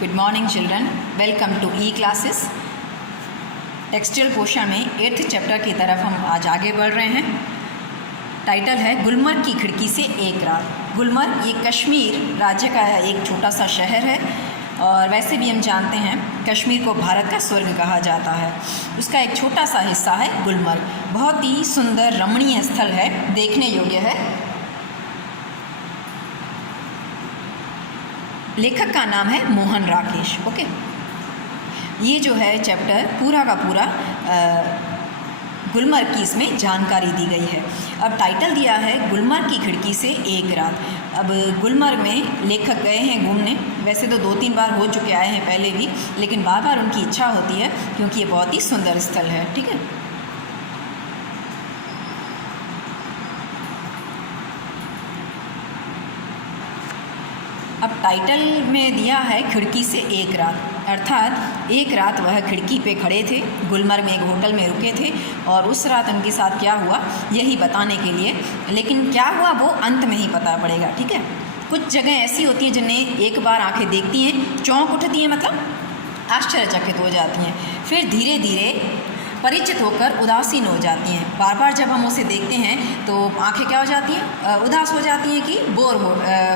Good morning children, welcome to e classes. Textile portion में 8th chapter की तरफ हम आज आगे बढ़ रहे हैं। टाइटल है गुलमर्ग की खिड़की से एक रात। गुलमर्ग ये कश्मीर राज्य का एक छोटा सा शहर है और वैसे भी हम जानते हैं कश्मीर को भारत का स्वर्ग कहा जाता है। उसका एक छोटा सा हिस्सा है गुलमर्ग। बहुत ही सुंदर रमणीय स्थल है, देखने योग्य है। लेखक का नाम है मोहन राकेश। ओके, ये जो है चैप्टर पूरा का पूरा गुलमर्ग की इसमें जानकारी दी गई है। अब टाइटल दिया है गुलमर्ग की खिड़की से एक रात। अब गुलमर्ग में लेखक गए हैं घूमने, वैसे तो 2-3 बार हो चुके आए हैं पहले भी, लेकिन बार बार उनकी इच्छा होती है क्योंकि ये बहुत ही सुंदर स्थल है। ठीक है, अब टाइटल में दिया है खिड़की से एक रात, अर्थात एक रात वह खिड़की पे खड़े थे, गुलमर्ग में एक होटल में रुके थे और उस रात उनके साथ क्या हुआ यही बताने के लिए। लेकिन क्या हुआ वो अंत में ही पता पड़ेगा। ठीक है, कुछ जगह ऐसी होती हैं जिन्हें एक बार आंखें देखती हैं चौंक उठती हैं, मतलब आश्चर्यचकित हो जाती हैं, फिर धीरे धीरे परिचित होकर उदासीन हो जाती हैं। बार बार जब हम उसे देखते हैं तो आंखें क्या हो जाती हैं, उदास हो जाती हैं कि बोर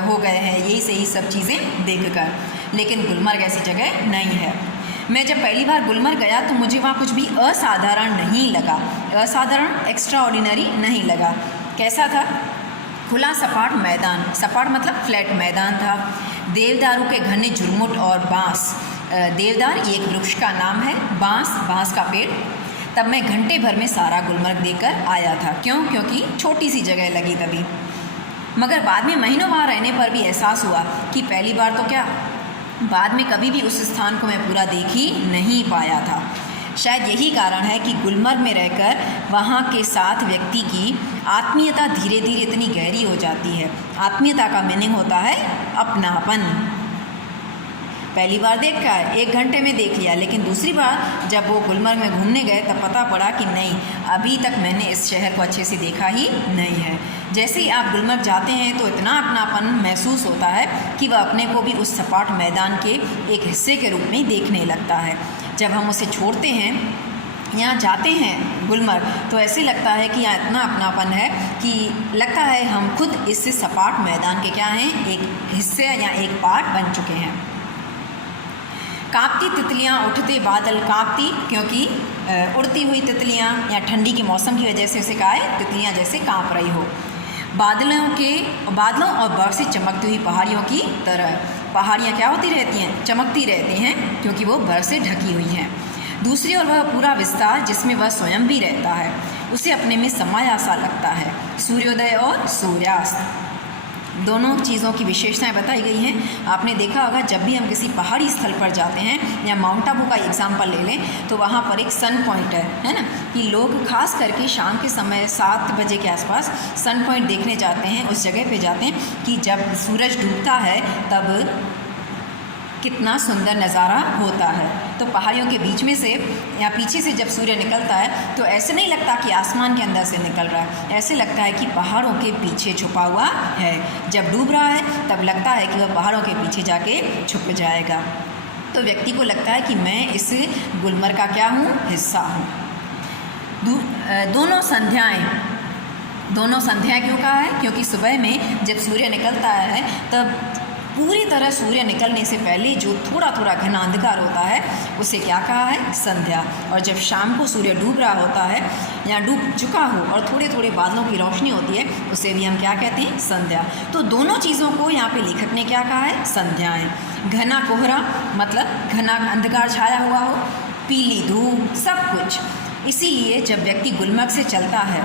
हो गए हैं यही से ही सब चीज़ें देखकर। लेकिन गुलमर्ग ऐसी जगह नहीं है। मैं जब पहली बार गुलमर्ग गया तो मुझे वहाँ कुछ भी असाधारण नहीं लगा, असाधारण एक्स्ट्रा ऑर्डिनरी नहीं लगा। कैसा था? खुला सपाट मैदान, सपाट मतलब फ्लैट मैदान था, देवदारों के घने झुरमुट और बाँस। देवदार ये एक वृक्ष का नाम है, बाँस का पेड़। तब मैं घंटे भर में सारा गुलमर्ग देखकर आया था। क्यों? क्योंकि छोटी सी जगह लगी तभी। मगर बाद में महीनों वहाँ रहने पर भी एहसास हुआ कि पहली बार तो क्या, बाद में कभी भी उस स्थान को मैं पूरा देख ही नहीं पाया था। शायद यही कारण है कि गुलमर्ग में रहकर वहाँ के साथ व्यक्ति की आत्मीयता धीरे धीरे इतनी गहरी हो जाती है। आत्मीयता का मीनिंग होता है अपनापन। पहली बार देखा है, 1 घंटे में देख लिया, लेकिन दूसरी बार जब वो गुलमर्ग में घूमने गए तब पता पड़ा कि नहीं, अभी तक मैंने इस शहर को अच्छे से देखा ही नहीं है। जैसे ही आप गुलमर्ग जाते हैं तो इतना अपनापन महसूस होता है कि वह अपने को भी उस सपाट मैदान के एक हिस्से के रूप में देखने लगता है। जब हम उसे छोड़ते हैं, यहाँ जाते हैं गुलमर्ग, तो ऐसे लगता है कि यहाँ इतना अपनापन है कि लगता है हम खुद इस सपाट मैदान के क्या हैं, एक हिस्से या एक पार्ट बन चुके हैं। कांपती तितलियाँ, उठते बादल, कांपती क्योंकि उड़ती हुई तितलियाँ या ठंडी के मौसम की वजह से उसे कहा है तितलियाँ जैसे कांप रही हो। बादलों और बर्फ से चमकती हुई पहाड़ियों की तरह। पहाड़ियाँ क्या होती रहती हैं? चमकती रहती हैं क्योंकि वो बर्फ से ढकी हुई हैं। दूसरी ओर वह पूरा विस्तार जिसमें वह स्वयं भी रहता है, उसे अपने में समाया सा लगता है। सूर्योदय और सूर्यास्त दोनों चीज़ों की विशेषताएं बताई गई हैं। आपने देखा होगा जब भी हम किसी पहाड़ी स्थल पर जाते हैं, या माउंट आबू का एग्जाम्पल ले लें तो वहाँ पर एक सन पॉइंट है ना, कि लोग खास करके शाम के समय 7 बजे के आसपास सन पॉइंट देखने जाते हैं। उस जगह पे जाते हैं कि जब सूरज डूबता है तब कितना सुंदर नज़ारा होता है। तो पहाड़ियों के बीच में से या पीछे से जब सूर्य निकलता है तो ऐसे नहीं लगता कि आसमान के अंदर से निकल रहा है, ऐसे लगता है कि पहाड़ों के पीछे छुपा हुआ है। जब डूब रहा है तब लगता है कि वह पहाड़ों के पीछे जाके छुप जाएगा। तो व्यक्ति को लगता है कि मैं इस गुलमर्ग का क्या हूँ, हिस्सा हूँ। दोनों संध्याएं क्यों कहा है? क्योंकि सुबह में जब सूर्य निकलता है तब पूरी तरह सूर्य निकलने से पहले जो थोड़ा थोड़ा घना अंधकार होता है उसे क्या कहा है? संध्या। और जब शाम को सूर्य डूब रहा होता है या डूब चुका हो और थोड़े थोड़े बादलों की रोशनी होती है, उसे भी हम क्या कहते हैं? संध्या। तो दोनों चीज़ों को यहाँ पे लेखक ने क्या कहा है? संध्याएं। घना कोहरा मतलब घना अंधकार छाया हुआ हो, पीली धूप, सब कुछ। इसीलिए जब व्यक्ति गुलमर्ग से चलता है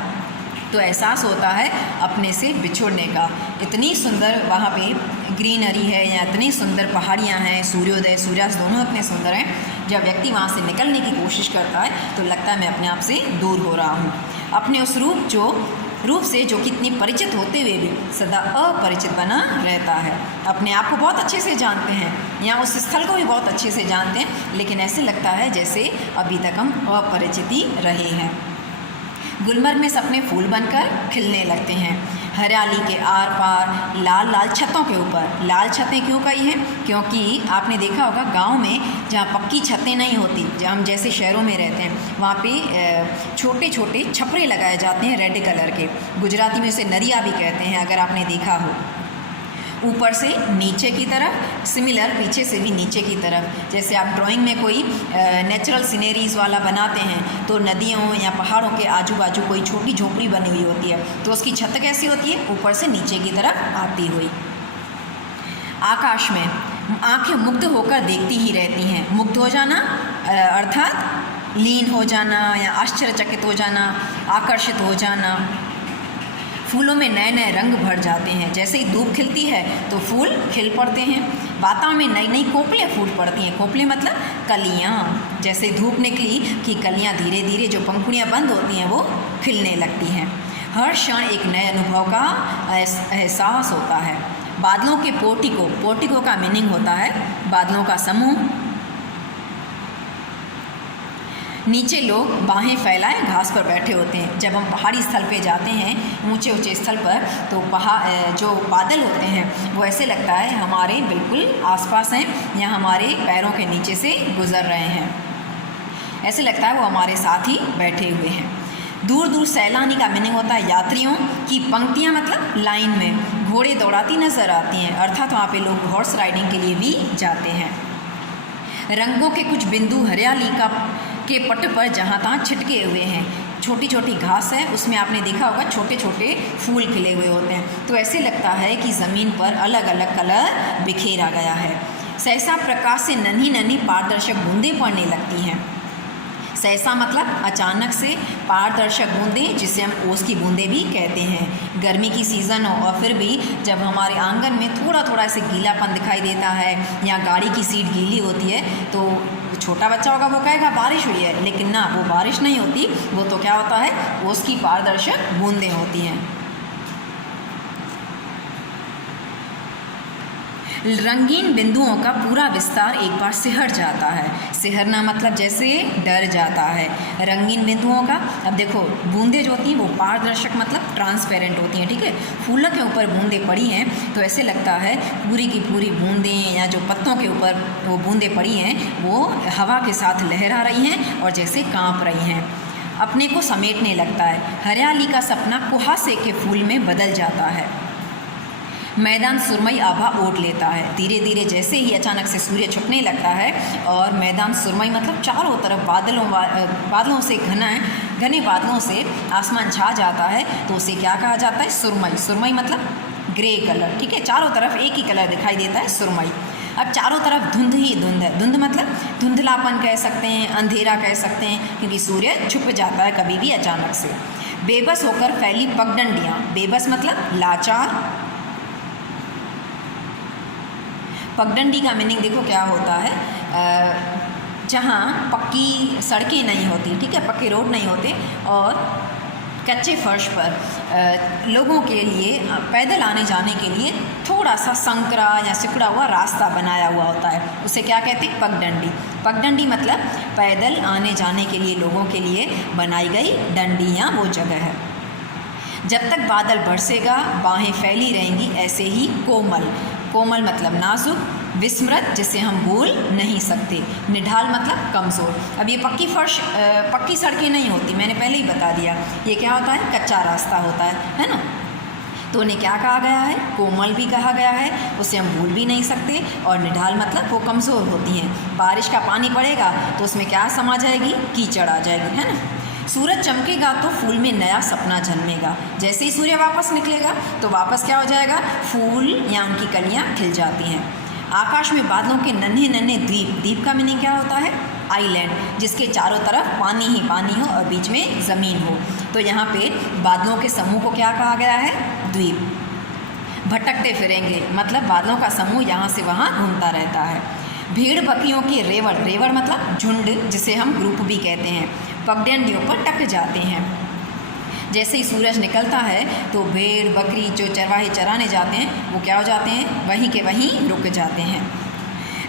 तो एहसास होता है अपने से बिछुड़ने का। इतनी सुंदर वहाँ पे ग्रीनरी है या इतनी सुंदर पहाड़ियाँ हैं, सूर्योदय सूर्यास्त दोनों इतने सुंदर हैं। जब व्यक्ति वहाँ से निकलने की कोशिश करता है तो लगता है मैं अपने आप से दूर हो रहा हूँ, अपने उस रूप से जो कितनी परिचित होते हुए भी सदा अपरिचित बना रहता है। अपने आप को बहुत अच्छे से जानते हैं या उस स्थल को भी बहुत अच्छे से जानते हैं, लेकिन ऐसे लगता है जैसे अभी तक हम अपरिचित ही रहे हैं। गुलमर्ग में सपने फूल बनकर खिलने लगते हैं। हरियाली के आर पार लाल लाल छतों के ऊपर, लाल छतें क्यों कही हैं? क्योंकि आपने देखा होगा गांव में जहाँ पक्की छतें नहीं होती, जहाँ हम जैसे शहरों में रहते हैं, वहाँ पे छोटे छोटे छपरे लगाए जाते हैं रेड कलर के। गुजराती में उसे नरिया भी कहते हैं, अगर आपने देखा हो। ऊपर से नीचे की तरफ, सिमिलर पीछे से भी नीचे की तरफ। जैसे आप ड्राइंग में कोई नेचुरल सीनरीज वाला बनाते हैं तो नदियों या पहाड़ों के आजू बाजू कोई छोटी झोपड़ी बनी हुई होती है, तो उसकी छत कैसी होती है? ऊपर से नीचे की तरफ आती हुई। आकाश में आंखें मुग्ध होकर देखती ही रहती हैं। मुग्ध हो जाना अर्थात लीन हो जाना या आश्चर्यचकित हो जाना, आकर्षित हो जाना। फूलों में नए नए रंग भर जाते हैं। जैसे ही धूप खिलती है तो फूल खिल पड़ते हैं। वातावरण में नई नई कोपलें फूट पड़ती हैं। कोपलें मतलब कलियाँ। जैसे धूप निकली कि कलियाँ धीरे धीरे जो पंखुड़ियाँ बंद होती हैं वो खिलने लगती हैं। हर क्षण एक नए अनुभव का एहसास होता है। बादलों के पोर्टिको का मीनिंग होता है बादलों का समूह। नीचे लोग बाहें फैलाए घास पर बैठे होते हैं। जब हम पहाड़ी स्थल पे जाते हैं, ऊंचे ऊंचे स्थल पर, तो जो बादल होते हैं वो ऐसे लगता है हमारे बिल्कुल आसपास हैं या हमारे पैरों के नीचे से गुजर रहे हैं। ऐसे लगता है वो हमारे साथ ही बैठे हुए हैं। दूर दूर सैलानी का मीनिंग होता है यात्रियों की पंक्तियाँ, मतलब लाइन में घोड़े दौड़ाती नज़र आती हैं, अर्थात वहाँ पे लोग हॉर्स राइडिंग के लिए भी जाते हैं। रंगों के कुछ बिंदु हरियाली के पट पर जहाँ तहाँ छिटके हुए हैं। छोटी छोटी घास है, उसमें आपने देखा होगा छोटे छोटे फूल खिले हुए होते हैं, तो ऐसे लगता है कि ज़मीन पर अलग अलग कलर बिखेरा गया है। सहसा प्रकाश से नन्ही नन्ही पारदर्शक बूंदें पड़ने लगती हैं। सहसा मतलब अचानक से, पारदर्शक बूंदें जिसे हम ओस की बूंदें भी कहते हैं। गर्मी की सीज़न हो और फिर भी जब हमारे आंगन में थोड़ा थोड़ा ऐसे गीलापन दिखाई देता है या गाड़ी की सीट गीली होती है तो छोटा बच्चा होगा वो कहेगा बारिश हुई है, लेकिन ना, वो बारिश नहीं होती, वो तो क्या होता है, ओस की पारदर्शक बूंदें होती हैं। रंगीन बिंदुओं का पूरा विस्तार एक बार सिहर जाता है। सिहरना मतलब जैसे डर जाता है। रंगीन बिंदुओं का, अब देखो बूंदें जो होती हैं वो पारदर्शक मतलब ट्रांसपेरेंट होती हैं, ठीक है। फूलों के ऊपर बूंदें पड़ी हैं तो ऐसे लगता है पूरी की पूरी बूंदें या जो पत्तों के ऊपर वो बूंदें पड़ी हैं वो हवा के साथ लहरा रही हैं और जैसे काँप रही हैं, अपने को समेटने लगता है। हरियाली का सपना कुहासे के फूल में बदल जाता है। मैदान सुरमई आभा ओढ़ लेता है। धीरे धीरे जैसे ही अचानक से सूर्य छुपने लगता है और मैदान सुरमई मतलब चारों तरफ बादलों से घने बादलों से आसमान छा जाता है, तो उसे क्या कहा जाता है, सुरमई। सुरमई मतलब ग्रे कलर, ठीक है, चारों तरफ एक ही कलर दिखाई देता है, सुरमई। अब चारों तरफ धुंध ही धुंध है। धुंध मतलब धुंधलापन कह सकते हैं, अंधेरा कह सकते हैं, क्योंकि सूर्य छुप जाता है कभी भी अचानक से। बेबस होकर फैली पगडंडियाँ। बेबस मतलब लाचार। पगडंडी का मीनिंग देखो क्या होता है, जहाँ पक्की सड़कें नहीं होती, ठीक है, पक्के रोड नहीं होते और कच्चे फर्श पर लोगों के लिए पैदल आने जाने के लिए थोड़ा सा संकरा या सिकुड़ा हुआ रास्ता बनाया हुआ होता है, उसे क्या कहते हैं, पगडंडी। पगडंडी मतलब पैदल आने जाने के लिए लोगों के लिए बनाई गई डंडी या वो जगह है। जब तक बादल बरसेगा बाहें फैली रहेंगी ऐसे ही कोमल। कोमल मतलब नाजुक, विस्मृत जिसे हम भूल नहीं सकते, निढाल मतलब कमज़ोर। अब ये पक्की सड़कें नहीं होती, मैंने पहले ही बता दिया, ये क्या होता है, कच्चा रास्ता होता है ना। तो उन्हें क्या कहा गया है, कोमल भी कहा गया है, उसे हम भूल भी नहीं सकते। और निढाल मतलब वो कमज़ोर होती हैं। बारिश का पानी पड़ेगा तो उसमें क्या समा जाएगी, कीचड़ आ जाएगी, है ना। सूरज चमकेगा तो फूल में नया सपना जन्मेगा। जैसे ही सूर्य वापस निकलेगा तो वापस क्या हो जाएगा, फूल या उनकी कलियां खिल जाती हैं। आकाश में बादलों के नन्हे नन्हे द्वीप। द्वीप का मीनिंग क्या होता है, आइलैंड, जिसके चारों तरफ पानी ही पानी हो और बीच में ज़मीन हो। तो यहाँ पे बादलों के समूह को क्या कहा गया है, द्वीप। भटकते फिरेंगे मतलब बादलों का समूह यहाँ से वहाँ घूमता रहता है। भेड़ बकरियों की रेवड़। रेवड़ मतलब झुंड, जिसे हम ग्रुप भी कहते हैं, पगडंडियों पर टक जाते हैं। जैसे ही सूरज निकलता है तो भेड़ बकरी जो चरवाहे चराने जाते हैं वो क्या हो जाते हैं, वहीं के वहीं रुक जाते हैं।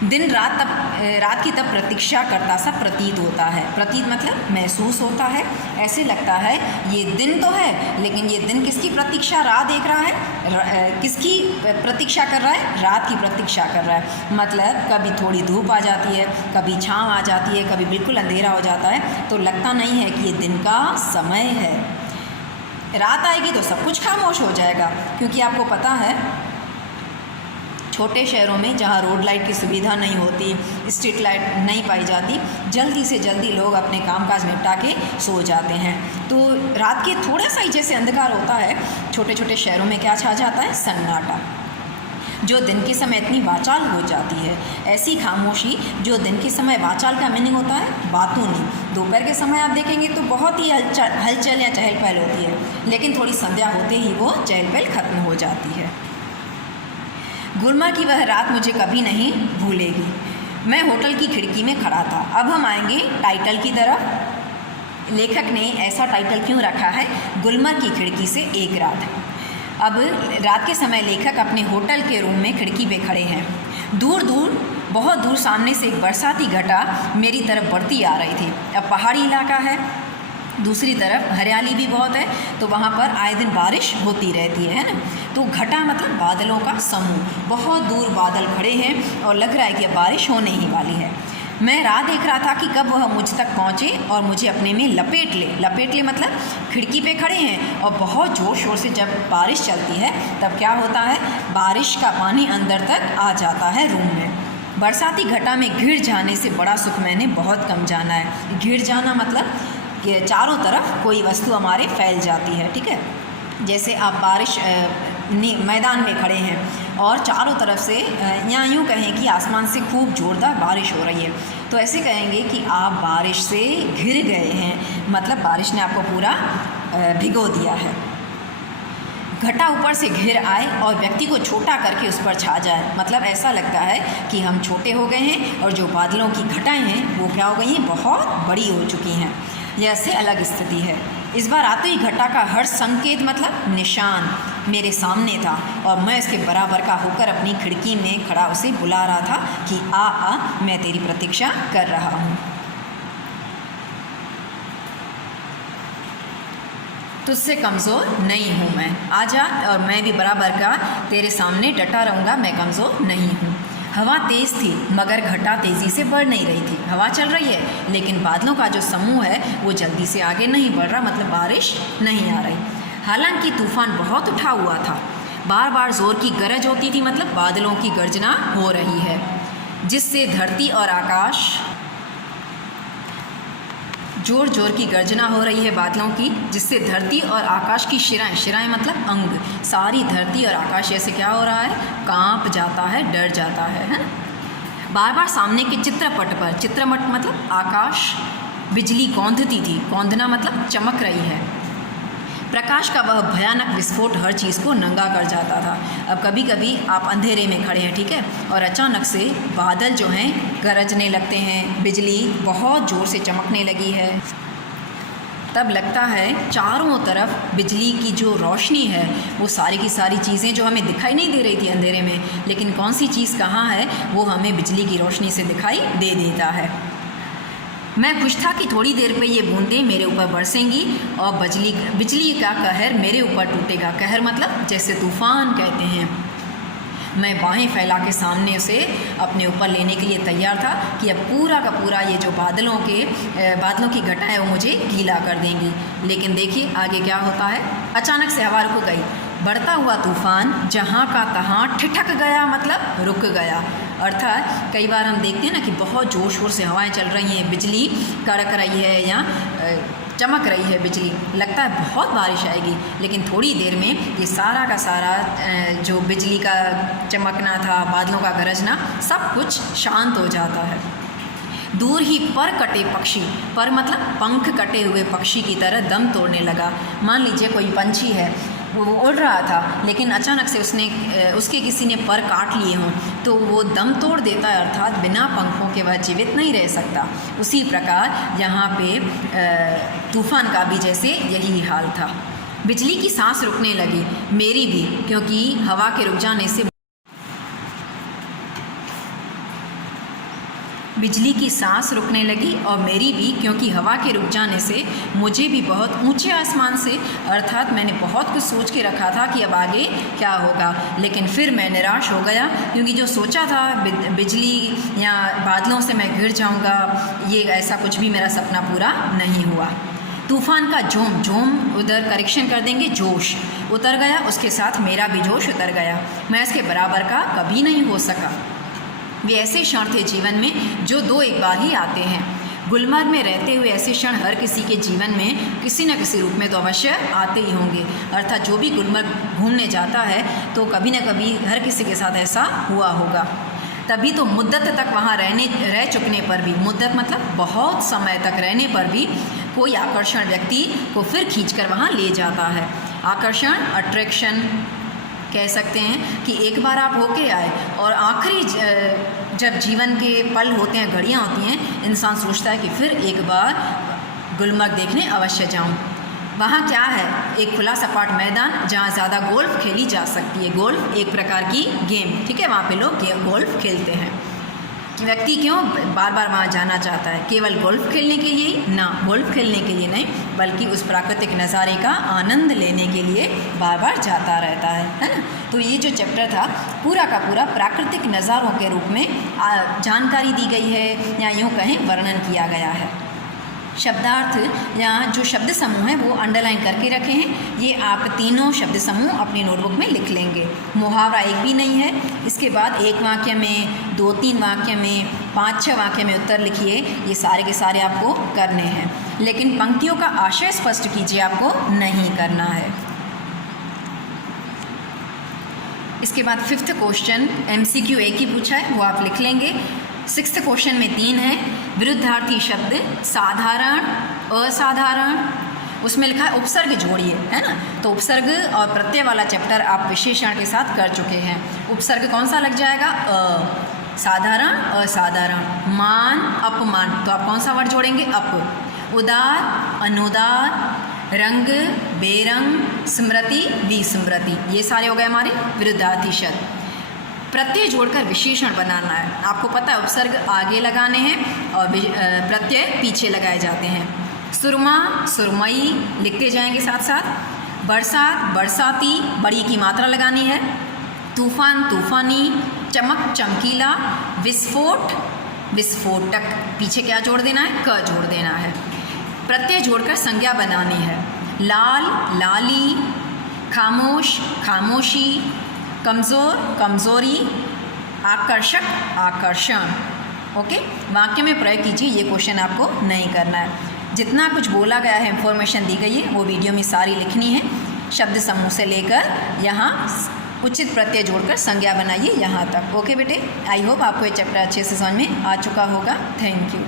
दिन रात की तब प्रतीक्षा करता सा प्रतीत होता है। प्रतीत मतलब महसूस होता है, ऐसे लगता है ये दिन तो है, लेकिन ये दिन किसकी प्रतीक्षा राह देख रहा है, किसकी प्रतीक्षा कर रहा है, रात की प्रतीक्षा कर रहा है। मतलब कभी थोड़ी धूप आ जाती है, कभी छाँव आ जाती है, कभी बिल्कुल अंधेरा हो जाता है, तो लगता नहीं है कि ये दिन का समय है। रात आएगी तो सब कुछ खामोश हो जाएगा, क्योंकि आपको पता है छोटे शहरों में जहाँ रोड लाइट की सुविधा नहीं होती, स्ट्रीट लाइट नहीं पाई जाती, जल्दी से जल्दी लोग अपने कामकाज निपटा के सो जाते हैं। तो रात के थोड़ा सा ही जैसे अंधकार होता है, छोटे छोटे शहरों में क्या छा जाता है, सन्नाटा, जो दिन के समय इतनी वाचाल हो जाती है। ऐसी खामोशी जो दिन के समय वाचाल का मीनिंग होता है बातों नहीं। दोपहर के समय आप देखेंगे तो बहुत ही हलचल या चहल पहल होती है, लेकिन थोड़ी संध्या होते ही वो चहल पहल खत्म हो जाती है। गुलमर्ग की वह रात मुझे कभी नहीं भूलेगी। मैं होटल की खिड़की में खड़ा था। अब हम आएंगे टाइटल की तरफ। लेखक ने ऐसा टाइटल क्यों रखा है, गुलमर्ग की खिड़की से एक रात। अब रात के समय लेखक अपने होटल के रूम में खिड़की पे खड़े हैं। दूर दूर, बहुत दूर सामने से एक बरसाती घटा मेरी तरफ बढ़ती आ रही थी। अब पहाड़ी इलाका है, दूसरी तरफ हरियाली भी बहुत है, तो वहाँ पर आए दिन बारिश होती रहती है ना। तो घटा मतलब बादलों का समूह, बहुत दूर बादल खड़े हैं और लग रहा है कि अब बारिश होने ही वाली है। मैं राह देख रहा था कि कब वह मुझ तक पहुँचे और मुझे अपने में लपेट ले। लपेट ले मतलब खिड़की पे खड़े हैं और बहुत ज़ोर शोर से जब बारिश चलती है तब क्या होता है, बारिश का पानी अंदर तक आ जाता है रूम में। बरसाती घटा में घिर जाने से बड़ा सुख मैंने बहुत कम जाना है। घिर जाना मतलब कि चारों तरफ कोई वस्तु हमारे फैल जाती है, ठीक है। जैसे आप बारिश मैदान में खड़े हैं और चारों तरफ से या यूँ कहें कि आसमान से खूब ज़ोरदार बारिश हो रही है, तो ऐसे कहेंगे कि आप बारिश से घिर गए हैं, मतलब बारिश ने आपको पूरा भिगो दिया है। घटा ऊपर से घिर आए और व्यक्ति को छोटा करके उस पर छा जाए, मतलब ऐसा लगता है कि हम छोटे हो गए हैं और जो बादलों की घटाएं हैं वो क्या हो गई हैं, बहुत बड़ी हो चुकी हैं। यह से अलग स्थिति है। इस बार आते ही घटा का हर संकेत मतलब निशान मेरे सामने था और मैं इसके बराबर का होकर अपनी खिड़की में खड़ा उसे बुला रहा था कि आ मैं तेरी प्रतीक्षा कर रहा हूँ। तुझसे कमज़ोर नहीं हूँ मैं, आजा और मैं भी बराबर का तेरे सामने डटा रहूँगा, मैं कमज़ोर नहीं हूँ। हवा तेज़ थी मगर घटा तेज़ी से बढ़ नहीं रही थी। हवा चल रही है लेकिन बादलों का जो समूह है वो जल्दी से आगे नहीं बढ़ रहा, मतलब बारिश नहीं आ रही। हालांकि तूफान बहुत उठा हुआ था, बार बार ज़ोर की गरज होती थी, मतलब बादलों की गर्जना हो रही है, जिससे धरती और आकाश, जोर जोर की गर्जना हो रही है बादलों की, जिससे धरती और आकाश की शिराएं मतलब अंग, सारी धरती और आकाश ऐसे क्या हो रहा है, कांप जाता है, डर जाता है। बार बार सामने के चित्रपट पर, चित्रपट मतलब आकाश, बिजली कौंधती थी, कौंधना मतलब चमक रही है। प्रकाश का वह भयानक विस्फोट हर चीज़ को नंगा कर जाता था। अब कभी कभी आप अंधेरे में खड़े हैं, ठीक है, और अचानक से बादल जो हैं गरजने लगते हैं, बिजली बहुत ज़ोर से चमकने लगी है, तब लगता है चारों तरफ बिजली की जो रोशनी है वो सारी की सारी चीज़ें जो हमें दिखाई नहीं दे रही थी अंधेरे में, लेकिन कौन सी चीज़ कहाँ है वो हमें बिजली की रोशनी से दिखाई दे देता है। मैं खुश था कि थोड़ी देर पे ये बूंदें मेरे ऊपर बरसेंगी और बिजली का कहर मेरे ऊपर टूटेगा। कहर मतलब जैसे तूफ़ान कहते हैं। मैं बाहें फैला के सामने उसे अपने ऊपर लेने के लिए तैयार था कि अब पूरा का पूरा ये जो बादलों की घटाएं वो मुझे गीला कर देंगी। लेकिन देखिए आगे क्या होता है। अचानक से हवा रुक गई। बढ़ता हुआ तूफ़ान जहाँ का तहाँ ठिठक गया, मतलब रुक गया। अर्थात कई बार हम देखते हैं ना कि बहुत ज़ोर शोर से हवाएं चल रही हैं, बिजली कड़क रही है या चमक रही है बिजली, लगता है बहुत बारिश आएगी, लेकिन थोड़ी देर में ये सारा का सारा जो बिजली का चमकना था, बादलों का गरजना, सब कुछ शांत हो जाता है। दूर ही पर कटे पक्षी, पर मतलब पंख कटे हुए पक्षी की तरह दम तोड़ने लगा। मान लीजिए कोई पंछी है, वो उड़ रहा था, लेकिन अचानक से उसके किसी ने पर काट लिए हों तो वो दम तोड़ देता है, अर्थात बिना पंखों के वह जीवित नहीं रह सकता। उसी प्रकार यहाँ पे तूफ़ान का भी जैसे यही हाल था। बिजली की सांस रुकने लगी, मेरी भी, क्योंकि हवा के रुक जाने से बिजली की सांस रुकने लगी और मेरी भी, क्योंकि हवा के रुक जाने से मुझे भी बहुत ऊंचे आसमान से, अर्थात मैंने बहुत कुछ सोच के रखा था कि अब आगे क्या होगा, लेकिन फिर मैं निराश हो गया, क्योंकि जो सोचा था बिजली या बादलों से मैं घिर जाऊंगा, ये ऐसा कुछ भी मेरा सपना पूरा नहीं हुआ। तूफान का जोम, जोम उधर करेक्शन कर देंगे, जोश उतर गया, उसके साथ मेरा भी जोश उतर गया। मैं इसके बराबर का कभी नहीं हो सका। वे ऐसे क्षण थे जीवन में जो दो एक बार ही आते हैं। गुलमर्ग में रहते हुए ऐसे क्षण हर किसी के जीवन में किसी न किसी रूप में तो अवश्य आते ही होंगे। अर्थात जो भी गुलमर्ग घूमने जाता है तो कभी न कभी हर किसी के साथ ऐसा हुआ होगा। तभी तो मुद्दत तक वहाँ रह चुकने पर भी, मुद्दत मतलब बहुत समय तक रहने पर भी, कोई आकर्षण व्यक्ति को फिर खींचकर वहाँ ले जाता है। आकर्षण, अट्रैक्शन कह सकते हैं कि एक बार आप होके आए और आखिरी जब जीवन के पल होते हैं, घड़ियाँ होती हैं, इंसान सोचता है कि फिर एक बार गुलमर्ग देखने अवश्य जाऊं। वहाँ क्या है, एक खुला सपाट मैदान जहाँ ज़्यादा गोल्फ खेली जा सकती है। गोल्फ एक प्रकार की गेम, ठीक है, वहाँ पे लोग गोल्फ खेलते हैं। व्यक्ति क्यों बार बार वहाँ जाना चाहता है? केवल गोल्फ खेलने के लिए ना, गोल्फ खेलने के लिए नहीं, बल्कि उस प्राकृतिक नज़ारे का आनंद लेने के लिए बार बार जाता रहता है ना। तो ये जो चैप्टर था पूरा का पूरा प्राकृतिक नज़ारों के रूप में जानकारी दी गई है, या यूँ कहें वर्णन किया गया है। शब्दार्थ यहाँ जो शब्द समूह हैं वो अंडरलाइन करके रखे हैं। ये आप तीनों शब्द समूह अपनी नोटबुक में लिख लेंगे। मुहावरा एक भी नहीं है। इसके बाद एक वाक्य में, 2-3 वाक्य में, 5-6 वाक्य में उत्तर लिखिए। ये सारे के सारे आपको करने हैं, लेकिन पंक्तियों का आशय स्पष्ट कीजिए, आपको नहीं करना है। इसके बाद 5th क्वेश्चन MCQ एक ही पूछा है, वो आप लिख लेंगे। 6th क्वेश्चन में 3 है। विरुद्धार्थी शब्द साधारण, असाधारण, उसमें लिखा है उपसर्ग जोड़िए, है ना। तो उपसर्ग और प्रत्यय वाला चैप्टर आप विशेषण के साथ कर चुके हैं। उपसर्ग कौन सा लग जाएगा? अ। साधारण, असाधारण, मान, अपमान, तो आप कौन सा वर्ड जोड़ेंगे? अप। उदार, अनुदार, रंग, बेरंग, स्मृति, विस्मृति, ये सारे हो गए हमारे विरुद्धार्थी शब्द। प्रत्यय जोड़कर विशेषण बनाना है। आपको पता है उपसर्ग आगे लगाने हैं और प्रत्यय पीछे लगाए जाते हैं। सुरमा, सुरमई लिखते जाएंगे साथ साथ। बरसात, बरसाती, बड़ी की मात्रा लगानी है। तूफान, तूफानी, चमक, चमकीला, विस्फोट, विस्फोटक, पीछे क्या जोड़ देना है? क जोड़ देना है। प्रत्यय जोड़कर संज्ञा बनानी है। लाल, लाली, खामोश, खामोशी, कमज़ोर, कमज़ोरी, आकर्षक, आकर्षण। ओके, वाक्य में प्रयोग कीजिए। ये क्वेश्चन आपको नहीं करना है। जितना कुछ बोला गया है, इंफॉर्मेशन दी गई है, वो वीडियो में सारी लिखनी है। शब्द समूह से लेकर यहाँ उचित प्रत्यय जोड़कर संज्ञा बनाइए यहाँ तक। ओके बेटे, आई होप आपको ये चैप्टर अच्छे से समझ में आ चुका होगा। Thank you.